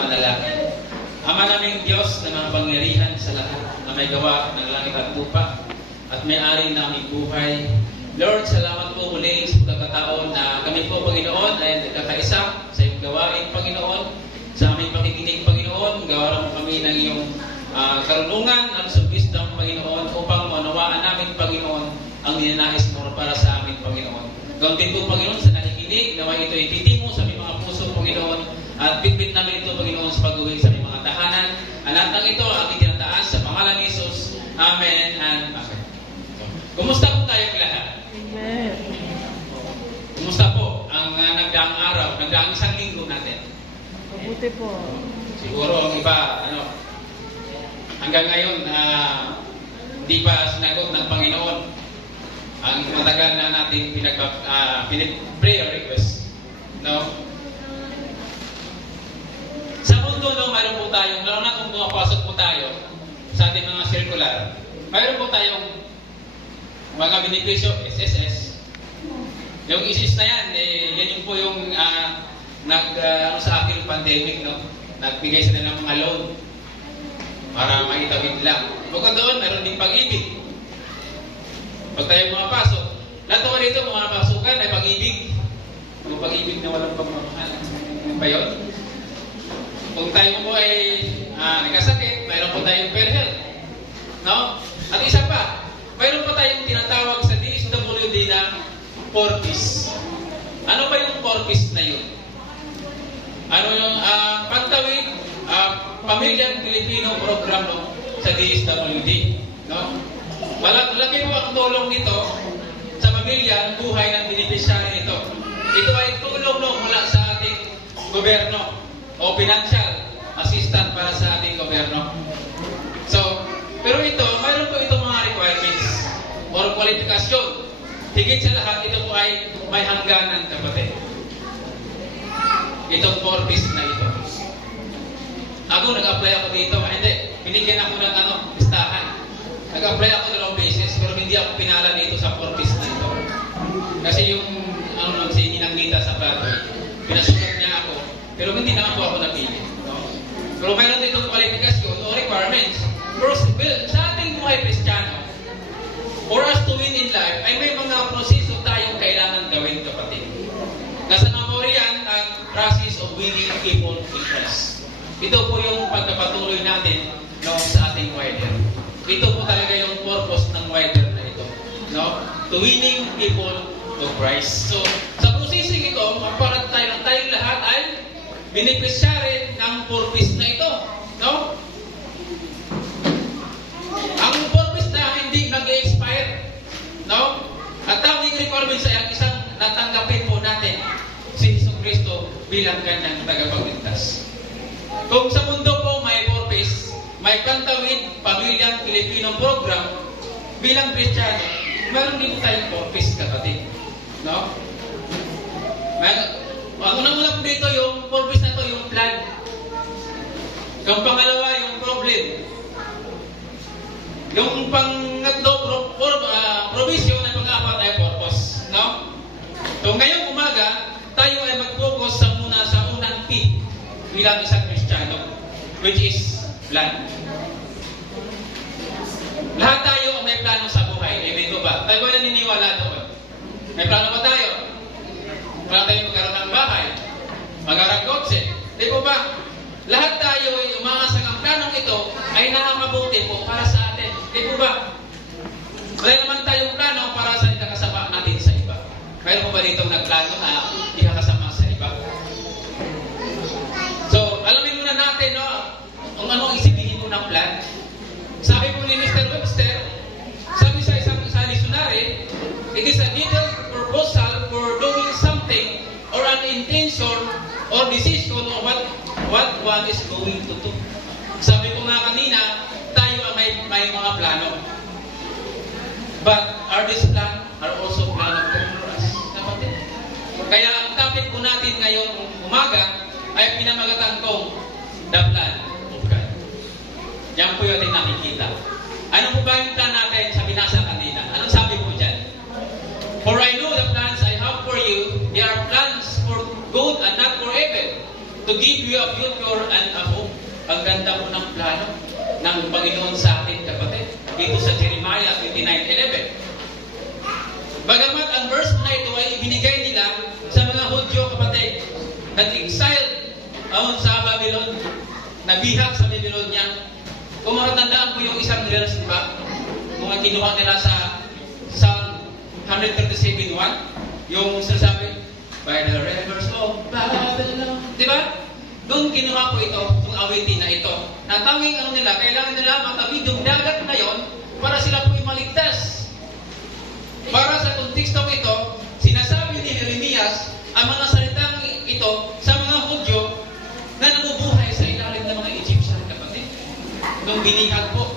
Manalangin. Ama naming Diyos na makapangyarihan sa lahat na may gawa ng langit at lupa at may-ari ng aming buhay. Lord, salamat po muli sa pagkakataon na kami po, Panginoon, ay nagkakaisa sa iyong gawain, Panginoon. Sa aming pakikinig, Panginoon, gawa mo kami ng iyong karunungan at wisdom, Panginoon, upang manawaan namin, Panginoon, ang ninanais mo para sa amin, Panginoon. Gawin din po, Panginoon, sa nakikinig, nawa ito ititin mo sa aming mga puso, Panginoon, at bitbit namin ito, Panginoon, sa pag-uwi sa aming mga tahanan. Ang lahat ng ito, ang itinataas sa pangalan ni Jesus. Amen and Amen. Kumusta po tayong lahat? Amen. Kumusta po ang nagdaang araw, nagdaang isang linggo natin? Mabuti po. Siguro ang iba, hanggang ngayon, hindi pa sinagot ng Panginoon ang matagal na natin prayer request. No? Sa mundo, mayroon po tayong, lalo na kung pumapasok po tayo sa ating mga circular, mayroon po tayong mga benepisyo, SSS. Yung ISIS na yan, yan yung po yung sa akin pandemic, no? Nagbigay sila ng mga loan para maitawid lang. Bukod doon, mayroon din pag-ibig. Pag tayo pumapasok, lahat naman dito, mga pasukan ay pag-ibig. Yung pag-ibig na walang pagmamahal. Ano ba yun? Kung tayo po ay nagkasakit, mayroon po tayong PhilHealth. No? At isa pa, mayroon po tayong tinatawag sa DSWD na Porpis. Ano ba yung Porpis na yun? Ano yung Pantawid Pamilyang Pilipino Program sa DSWD? No? Malaki po ang tulong nito sa pamilya, ang buhay ng beneficiary nito. Ito ay tulong mula sa ating gobyerno o financial assistance para sa ating gobyerno. So, pero ito, mayroon po itong mga requirements or kwalifikasyon. Higit sa lahat, ito po ay may hangganan, kapatid. Itong Porpis na ito. Ako, nag-apply ako dito. Hindi, binigyan ako ng listahan. Nag-apply ako 2 beses, pero hindi ako pinala dito sa Porpis na ito. Kasi yung, si Ninang Nita sa Broadway, pinasulat niya ako, pero hindi naman po ako napili. No? Pero mayroon ditong kwalifikasyon o requirements. First, sa ating buhay Kristiyano, for us to win in life, ay may mga proseso tayong kailangan gawin, kapatid. Nasa memory yan ang process of winning people in Christ. Ito po yung pagkapatuloy natin sa ating wider. Ito po talaga yung purpose ng wider na ito. No? To winning people to Christ. So, sa processing ito, para tayong lahat ay beneficiary ng purpose na ito. No? Ang purpose na hindi nag-expire. No? At tawag requirements ay ang isang natanggapin po natin si Jesucristo bilang kanyang tagapagligtas. Kung sa mundo po may purpose, may Pantawid Pamilyang Pilipino Program, bilang Kristiyano, mayroon din tayong purpose, kapatid. No? Ang unang-una po dito, yung purpose na ito, yung plan. Yung pangalawa, yung problem. Yung pangatlo, provision, at pang-apat ay purpose. No? So ngayong umaga, tayo ay mag-focus sa unang P bilang isang Kristiyano, which is plan. Lahat tayo may plano sa buhay. Amen ko ba? Tayo ba naniniwala doon? May plano ba tayo? Plano tayo magkaroon ng bahay, mag-arang kotse. Di po ba? Lahat tayo ay umangasang ang planong ito ay nakakabuti po para sa atin. Di po ba? Wala naman tayong plano para sa ikakasama natin sa iba. Mayroon po ba dito nagplano na ikakasama sa iba? So, alamin muna natin, no, kung ano isipin mo ng plan. Sabi po ni Mr. Webster, sabi sa isang dictionary, it is a detailed proposal for doing something or an intention or decision of what one is going to do. Sabi ko nga kanina, tayo ay may mga plano. But are these plans are also plan of God for us? Kapatid. Kaya ang topic po natin ngayong umaga ay pinamagatan kong the plan of God. Yan po yung ating nakikita. Ano po ba yung plan natin sa binasa kanina? Anong sabi po dyan? For I know the plans I have for you, they are plans for good and not for evil, to to give you a future and a hope. Ang ganda po ng plano ng Panginoon sa atin, kapatid. Dito sa Jeremiah 29:11. Bagamat ang verse na ito ay ibinigay nila sa mga Hudyo, kapatid, nag-exile sa Babylon, nabihag sa Babylonia. Kung makatandaan po yung isang verse, diba? Mga kinuha nila sa Psalm 137:1, yung sinasabi, by the rivers of Babylon. Diba? Doon kinuha po ito, yung awitin na ito. Natawing ano nila, kailangan nila matawid yung dagat na yon para sila po maligtas. Para sa kontekstong ito, sinasabi ni Jeremias ang mga salitang ito sa mga Hudyo na nabubuhay sa ilalim ng mga Egyptian, kapatid. Nung binihag po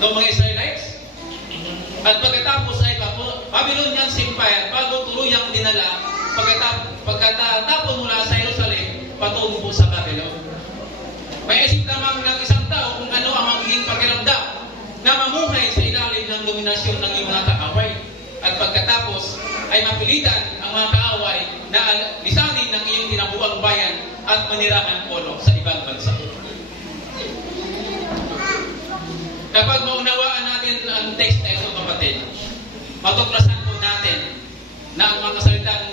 ng mga Israelites. At pagkatapos ay Babylonian Empire, bago tuluyang dinala, pagkatapon mula sa Jerusalem, patungo po sa Babylon. May isip lamang ng isang tao kung ano ang magiging pakiramdam na mamuhay sa ilalim ng dominasyon ng iyong mga kaaway. At pagkatapos ay mapilitan ang mga kaaway na lisanin ng iyong tinabuang bayan at manirahan polo sa ibang bansa. Kapag maunawaan natin ang text na ito, kapatid, matuklasan po natin na ang mga salitang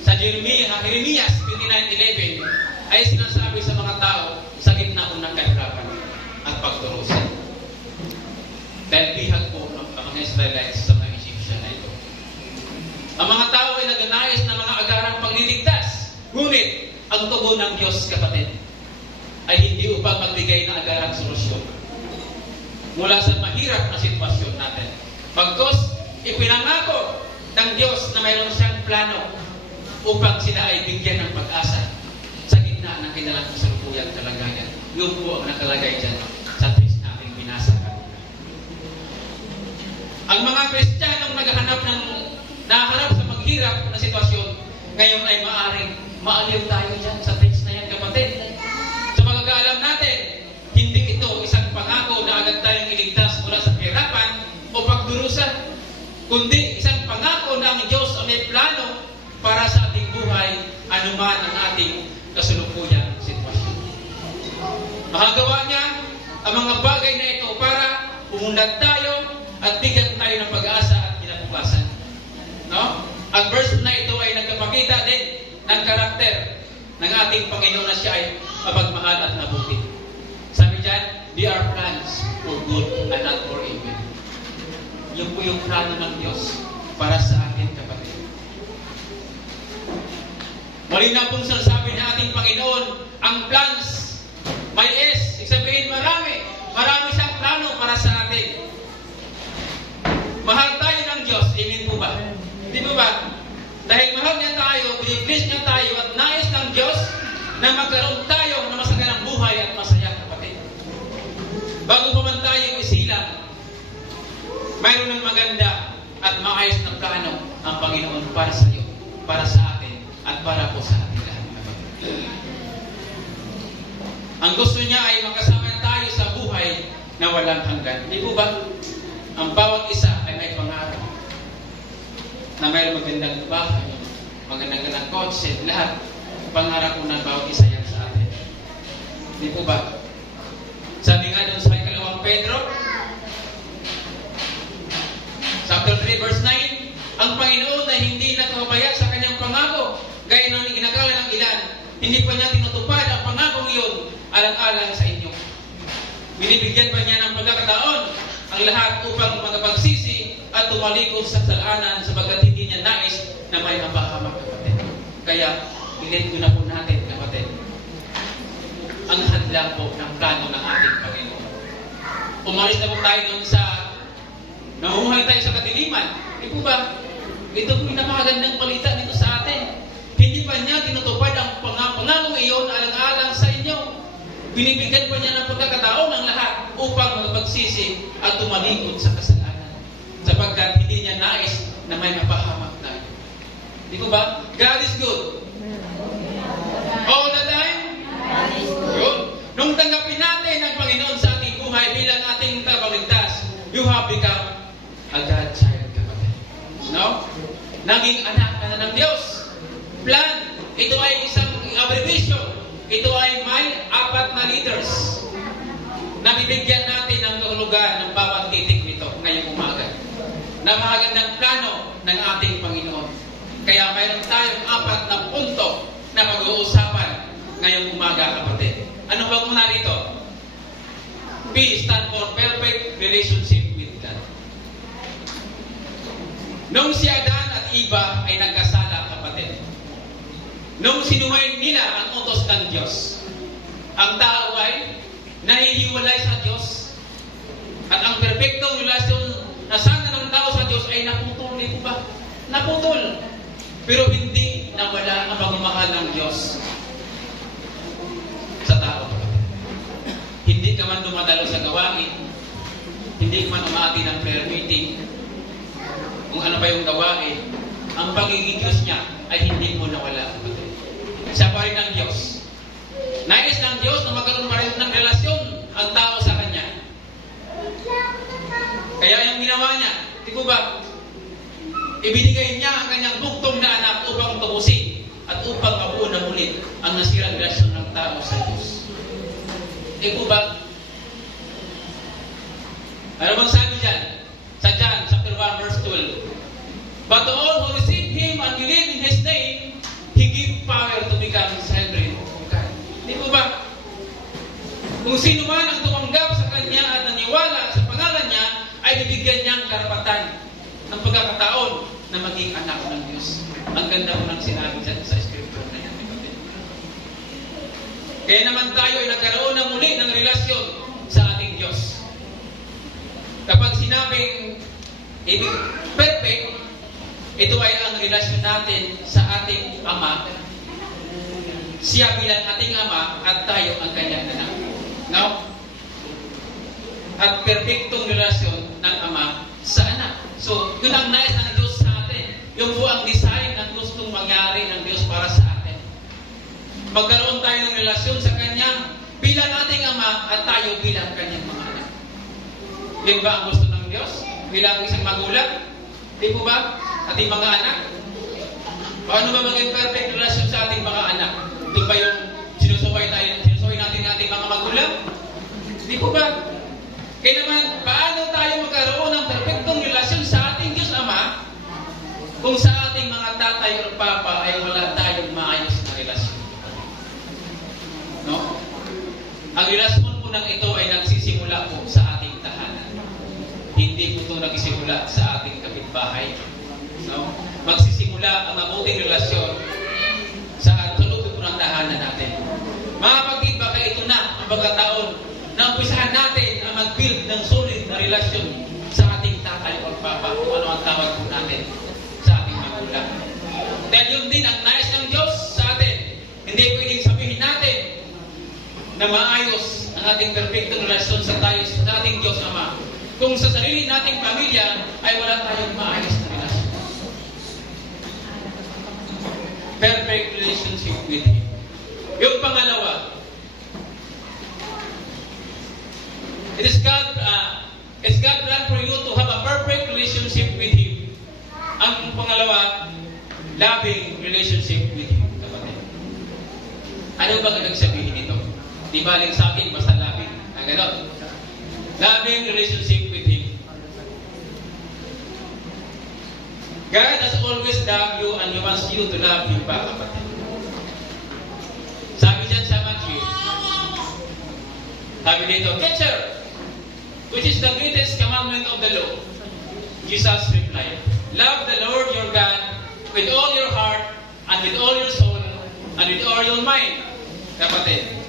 sa Jeremias 29:11 ay sinasabi sa mga tao sa gitna po ng kahirapan at pagdurusa. Dahil bihag po ng mga Israelites sa mga Egyptian na ito. Ang mga tao ay nagnanais ng mga agarang pagliligtas. Ngunit, ang tugon ng Diyos, kapatid, ay hindi upang magbigay ng agarang solusyon mula sa mahirap na sitwasyon natin. Bagkus, ipinangako ng Diyos na mayroon siyang plano upang sila ay bigyan ng pag-asa sa gitna ng kanilang kasalukuyang kalagayan. Yun po ang nakalagay dyan sa text natin binasa kanina. Ang mga Kristiyanong nahaharap sa maghirap na sitwasyon, ngayon ay maaring maaliw tayo dyan sa text na yan, kapatid. Sa magagaalam natin, hindi ito isang pangako na agad tayong iligtas mula sa kahirapan o pagdurusa, kundi isang pangako na ang Diyos ay may plano para sa ating buhay, anuman ang ating kasalukuyang sitwasyon. Makagawa niya ang mga bagay na ito para umunlad tayo at bigyan tayo ng pag-asa at kinabukasan. No? Ang verse na ito ay nagpapakita din ng karakter ng ating Panginoon na siya ay mapagmahal at mabuti. Sabi dyan, they are plans for good and not for evil. Yun po yung plano ng Diyos para sa atin, kapatid. Malinaw pong sinasabi ng ating Panginoon, ang plans, may S, sabihin marami siyang plano para sa atin. Mahal tayo ng Diyos, amen po ba? Hindi po ba? Dahil mahal niya tayo, binibless niya tayo, at nais ng Diyos na magkaroon tayo ng masagandang buhay at masaya, kapatid. Bago pa man tayo isilang, mayroon ng maganda at maayos na plano ang Panginoon para sa iyo, para sa atin, at para po sa ating lahat. Ang gusto niya ay makasama tayo sa buhay na walang hanggan. Di po ba? Ang bawat isa ay may pangarap na mayroong magandang bahay, magandang kotse, lahat. Pangarap po ng bawat isa yan sa atin. Di po ba? Sabi nga doon sa ikalawang Pedro, chapter 3, verse 9, ang Panginoon na hindi nakapabaya sa kanyang pangako, gaya ng ginagala ng ilan, hindi pa niya tinutupad ang pangako iyon alang-alang sa inyo. Binibigyan pa niya ng pagkakataon ang lahat upang magapagsisi at tumalikod sa kasalanan sapagkat hindi niya nais na may mapahamak, kapatid. Kaya, ilid ko na po natin, kapatid, ang hadlang po ng plano ng ating Panginoon. Umalis na po tayo doon sa namuhay tayo sa kadiliman. Di po ba? Ito po yung napakagandang balita nito sa atin. Hindi pa niya tinutupad ang pangako iyon alang-alang sa inyo. Binibigyan pa niya ng pagkakataon ng lahat upang magpagsisi at tumalikod sa kasalanan. Sapagkat hindi niya nais na may mapahamak tayo. Di po ba? God is good. All the time? Yun. Nung tanggapin natin ang Panginoon sa ating buhay bilang ating tagapagligtas, you have become a God child, kapatid. No? Naging anak ka na ng Diyos. Plan. Ito ay isang leaders na bibigyan natin ng kahulugan ng bawat titik nito ngayong umaga. Na magandang plano ng ating Panginoon. Kaya mayroon tayong 4 na punto na pag-uusapan ngayong umaga, kapatid. Ano ba muna rito? P stand for perfect relationship with God. Nung si Adan at Eva ay nagkasala, kapatid, nung sinuway nila ang utos ng Diyos, ang tao ay nahihiwalay sa Diyos. At ang perfectong relasyon na sana ng tao sa Diyos ay naputol, di po ba? Naputol. Pero hindi nawala ang pagmamahal ng Diyos sa tao. Hindi ka man dumadalo sa gawain, hindi ka man umati ng prayer meeting, kung ano pa yung gawain, ang pagiging Diyos niya ay hindi mo nawala. Siya pa rin ang Diyos. Nais ng Diyos na magkaroon pa rin ng relasyon ang tao sa Kanya. Kaya yung ginawa niya, di po ba? Ibinigay niya ang kanyang bugtong na anak upang tubusin at upang mabuo na muli ang nasirang relasyon ng tao sa Diyos. Di po ba? Ano bang sabi dyan? Sa John, chapter 1, verse 12. But to all who receive Him and believe in His name, He give power to become children of God. Di po ba? Kung sino man ang tumanggap sa Kanya at naniwala sa pangalan niya, ay bibigyan niya ang karapatan ng pagkakataon na maging anak ng Diyos. Ang ganda mo nang sinabi dyan sa scripture na yan. Kaya naman tayo ay nagkaroon na muli ng relasyon sa ating Diyos. Kapag sinabing perfect, ito ay ang relasyon natin sa ating Ama. Siya bilang ating Ama at tayo ang kanyang anak. No? At perfectong relasyon ng Ama sa anak. So, yun ang nais ng Diyos sa atin. Yung po ang design ng gustong mangyari ng Diyos para sa atin. Magkaroon tayo ng relasyon sa Kanya bilang ating Ama at tayo bilang Kanyang mga anak. Yan ba ang gusto ng Diyos? Bilang isang magulang? Di po ba? Ating mga anak? Paano ba maging perfect relasyon sa ating mga anak? Ito ba yung sinusuway natin ating mga magulang? Di po ba? Kaya naman, paano tayo magkaroon ng perfectong relasyon sa ating Diyos Ama kung sa ating mga tatay o papa ay wala tayong maayos na relasyon? No? Ang relasyon po ng ito ay nagsisimula po sa ating tahanan. Hindi po ito nagsisimula sa ating kapitbahay. No? Magsisimula ang mabuting relasyon sa loob po ng tahanan natin. Mga kapatid, baka ito na ang pagkataon na umpisahan natin ang mag-build ng solid na relasyon sa ating tatay o papa, kung ano ang tawag po natin sa ating magulang. Dahil yun din ang nais ng Diyos sa atin. Hindi pwedeng sabihin natin na maayos ang ating perfectong relasyon sa ating Diyos Ama kung sa sarili nating pamilya ay wala tayong maayos na relasyon. Perfect relationship with Him. Yung pangalawa, it's God plan for you to have a perfect relationship with Him. Ang pangalawa, loving relationship with Him. Kapatid. Ano ba ang nagsabihin nito? Di baling sa akin, basta loving. Ang ganon. Loving relationship with Him. God has always loved you and He wants you to love Him back, kapatid. Sabi dyan sa Matthew, sabi dito, Teacher, which is the greatest commandment of the law? Jesus replied, love the Lord your God with all your heart and with all your soul and with all your mind. Kapatid,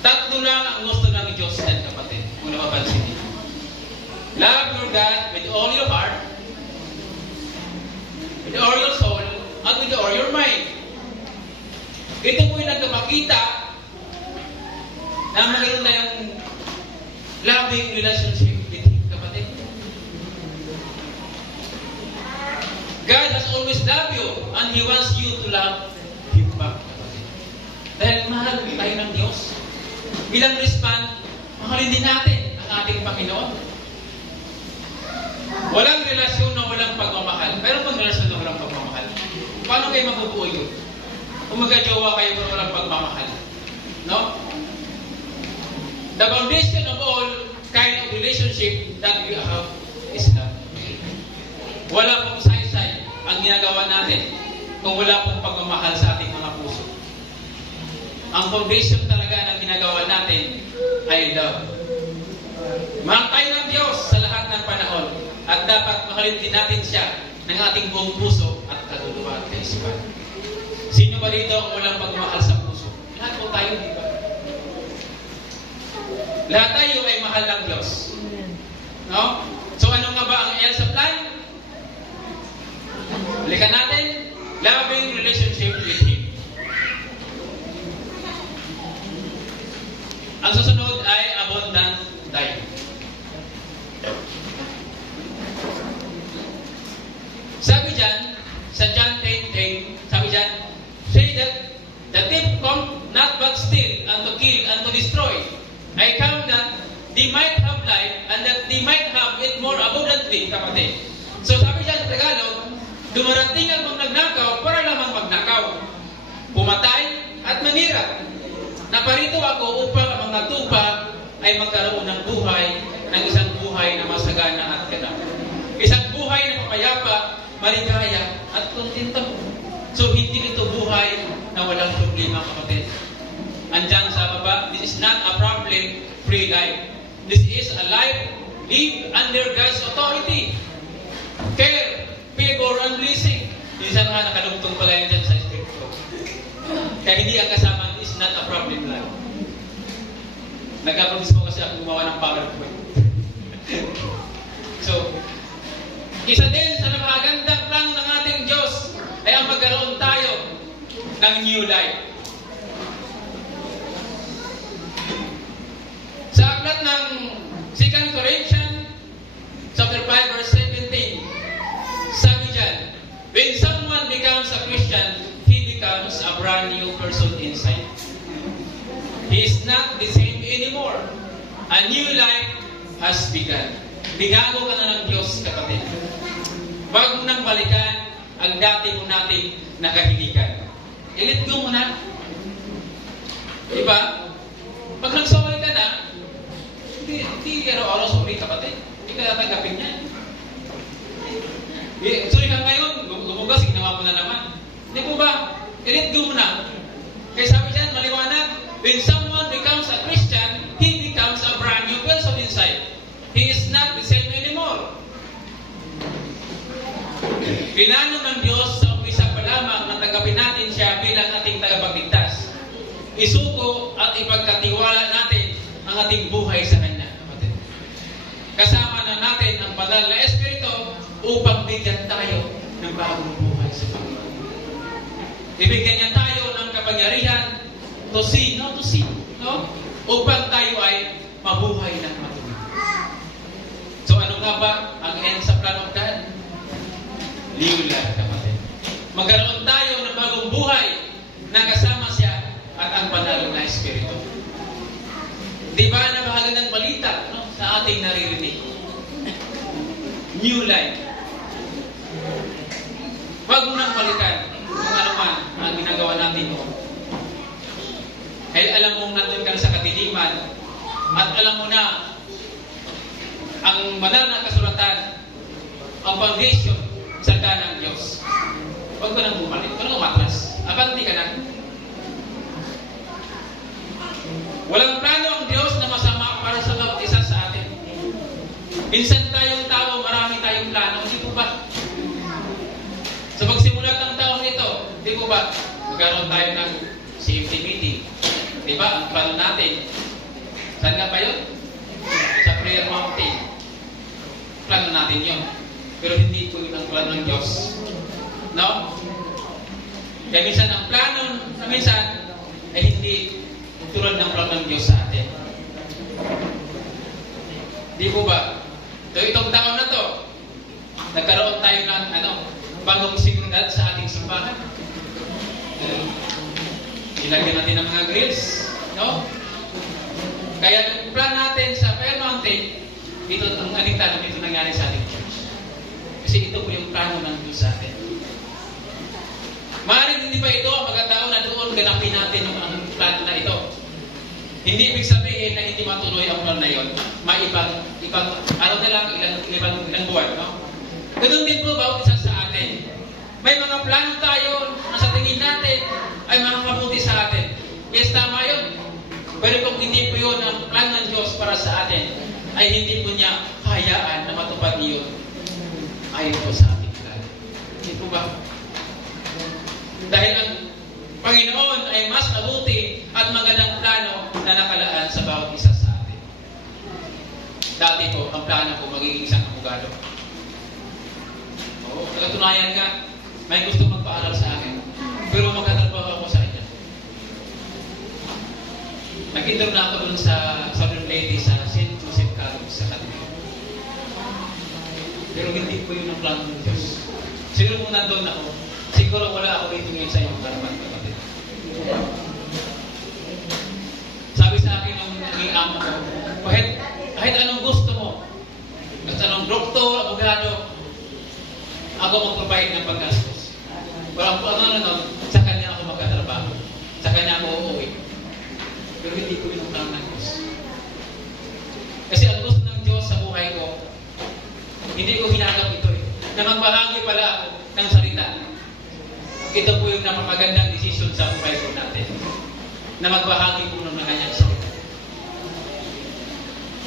tatlo lang ang gusto ng Diyos yan, kapatid. Kung napapansin niyo. Love your God with all your heart, with all your soul, and with all your mind. Ito po yung nagpapakita na mayroon tayong loving relationship with Him, kapatid. God has always loved you and He wants you to love Him back, kapatid. Dahil mahal tayo ng Diyos. Bilang respond, mahalin din natin ang ating Panginoon. Walang relasyon na walang pagmamahal. Meron bang relasyon na walang pagmamahal? Paano kayo mabubuo yun? Kung magkajowa kayo pero walang pagmamahal. No? The foundation of all kind of relationship that we have is love. Wala pong saysay ang ginagawa natin kung wala pong pagmamahal sa ating mga puso. Ang foundation talaga ng ginagawa natin ay love. Mahal tayo ng Diyos sa lahat ng panahon at dapat mahalin din natin siya ng ating buong puso at kaluluwa at kaisipan. Sino ba dito ang walang pagmamahal sa puso? Lahat po tayo, di ba? Lahat tayo ay mahal ng Diyos. No? So ano nga ba ang ELSA plan? Balikan natin, loving relationship with Him. Ang susunod ay abundant life. Sabi dyan, sa John 10:10, sabi dyan, say that the thief come not but steal, and to kill, and to destroy. I come that they might have life, and that they might have it more abundantly, kapatid. So sabi dyan sa Tagalog, dumarating ang magnakaw para lamang magnakaw, pumatay at manira. Naparito ako upang ang mga tupa ay magkaroon ng buhay, ng isang buhay na masagana at ganap. Isang buhay na mapayapa, maligaya at kontento. So hindi ito buhay na walang problema, kapatid. Andyan sa baba, this is not a problem-free life. This is a life lived under God's authority. Care, favor, and blessing. Minsan nga nakalugtong pala yan dyan sa scripture. Kaya hindi ang kasama, this is not a problem life. Nagkapromis mo kasi ako gumawa ng PowerPoint. So, isa din sa napakagandang plano ng ating Diyos ay ang magkaroon tayo ng new life. Sa aklat ng 2 Corinthians chapter 5 verse 17, sabi dyan, when someone becomes a Christian, he becomes a brand new person inside. He is not the same anymore. A new life has begun. Binago ka na ng Diyos, kapatid. Huwag mo nang balikan ang dati mo nating nakahiligan. I-let go mo na. Diba? Pag nag-sorry ka na, hindi araw-araw sorry, kapatid. Hindi ka tatanggapin niya. Sorry ka ngayon, lumugas, ginawa mo na naman. Hindi po ba? I-let go mo na. Kaya sabi dyan, maliwanag, when someone becomes a Christian, he becomes a brand new person inside. He is not the same anymore. Pinano ng Diyos sa umpisa pa lamang na tanggapin natin siya bilang ating tagapagligtas. Isuko at ipagkatiwala natin ang ating buhay sa Kanya. Kasama na natin ang banal na Espiritu upang bigyan tayo ng bagong buhay sa Panginoon. Ibigyan niya tayo ng kapangyarihan to see, no? Upang tayo ay mabuhay ng matuloy. So ano nga ba ang end sa plan of God? New life, kapatid. Magkaroon tayo ng bagong buhay na kasama siya at ang banal na Espiritu. Di ba napakagandang balita, no, sa ating naririnig? New life. Huwag mo nang balikan kung ano man ang ginagawa natin mo. Ay alam mong nandun ka sa kadiliman at alam mo na ang banal na kasulatan, ang foundation sa kanang Diyos. Huwag ka nang bumalik. Huwag ka nang umatras. Abanti ka na. Walang plano ang Diyos na masama para sa bawat isa sa atin. Minsan tayong tao, marami tayong plano. Hindi po ba? Sa pagsimulat ng taong ito, hindi po ba? Magkaroon tayo ng CFT meeting. Di ba? Ang plano natin. Saan nga ba yun? Sa Prayer Mountain. Plano natin yun. Pero hindi po yun ang plano ng Diyos. No? Kaya minsan ang plano na minsan ay hindi tulad ng plano ng Diyos sa atin. Di po ba? So itong taon na to, nagkaroon tayo ng bagong seguridad sa ating simbahan. Ilagyan natin ng mga grills. No? Kaya yung plan natin sa Prayer Mountain, dito ang ating tanong dito nangyari sa ating church. Kasi ito po yung plano ng Diyos sa atin. Maaaring hindi pa ito ang pagkataon na doon ganapin natin ang plano na ito. Hindi ibig sabihin na hindi matuloy ang plan na yun. May ibang araw na lang, ilang buwan, no? Ganun din po bawat isa sa atin. May mga plano tayo na sa tingin natin ay makakabuti sa atin. Yes, tama yun. Pero kung hindi po yun ang plan ng Diyos para sa atin, ay hindi po niya hayaan na matupad yun. Ayon po sa ating plan. Hindi po ba? Dahil ang Panginoon ay mas mabuti at magandang plano na nakalaan sa bawat isa sa atin. Dati po, ang plano ko magiging isang abogado. Oo, nagatunayan nga, may gusto magpaaral sa akin. Pero magkatrabaho ako sa kanya. Nag-intern na ako dun sa Southern Lady sa St. Joseph College sa California. Pero hindi po yun ang plano ng Diyos. Siguro kung nandun ako, siguro wala ako dito ngayon sa iyong karaman, kapatid. Sabi sa akin ng naging amo ko, kahit anong gusto mo, kahit anong doktor, abogado, ako mag-provide ng paggastos. Walang po ano, sa kanya ako magkatrabaho. Sa kanya ako uuwi. Pero hindi ko pinuntahan ng Diyos. Kasi ang gusto ng Diyos sa buhay ko, hindi ko hinanap ito eh. Na magbahagi pala ako ng salita. Ito po yung napakagandang decision sa buhay ko natin. Na magbahagi po ng kanyang salita.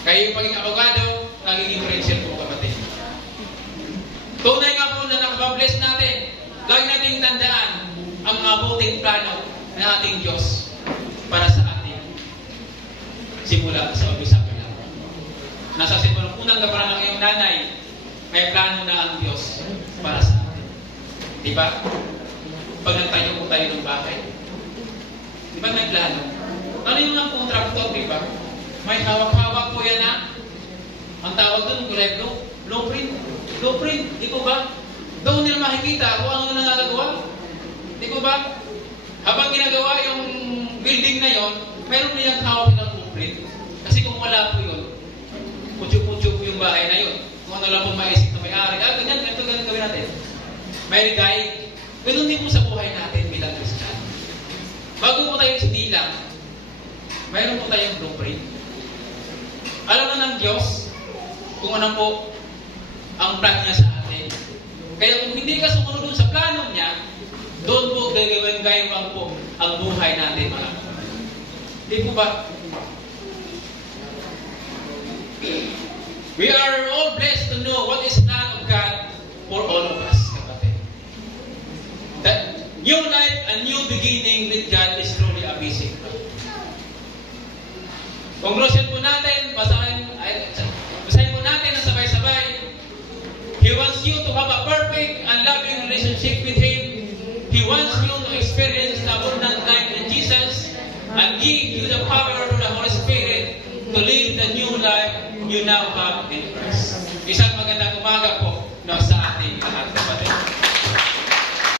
Kaya yung pagiging abogado, nagiging Christian po kapatid. Tunay nga po na nakapabless natin. Lagi nating tandaan ang mabuting plano ng ating Diyos para sa atin. Simula sa umpisa pa lang. Nasa simula unang gabaran ng iyong nanay, may plano na ang Diyos para sa atin. Diba? Pag nagtayo po tayo ng bahay, diba may plano? Ano yung mga kontraktor, diba? May hawak-hawak po yan na. Ang tawag doon, blueprint. Blueprint, di ko ba? Doon nila makikita kung ano nangagagawa. Di ko ba? Habang ginagawa yung building na yon, mayroon nilang hawak ng blueprint. Kasi kung wala po yun, putyo-putyo po yung bahay na yun. Kung ano lang po maisip na may-ari, ganyan gawin natin. May guide. Ganun din po sa buhay natin bilang Christian. Bago po tayo sinilang, mayroon po tayong blueprint. Alam na ng Diyos kung ano po ang plan niya sa atin. Kaya kung hindi ka sumunod doon sa plano niya, doon po gagawin po ang buhay natin, mga kapatid. Di po ba? We are all blessed to know what is the plan of God for all of us, kapatid. That new life and new beginning with God is truly amazing. Conclusion po natin, basahin po natin na sabay-sabay. He wants you to have a perfect and loving relationship with Him. He wants you to experience the abundant life in Jesus and give you the power of the Holy Spirit to live the new life you now have in Christ. Isang magandang umaga po.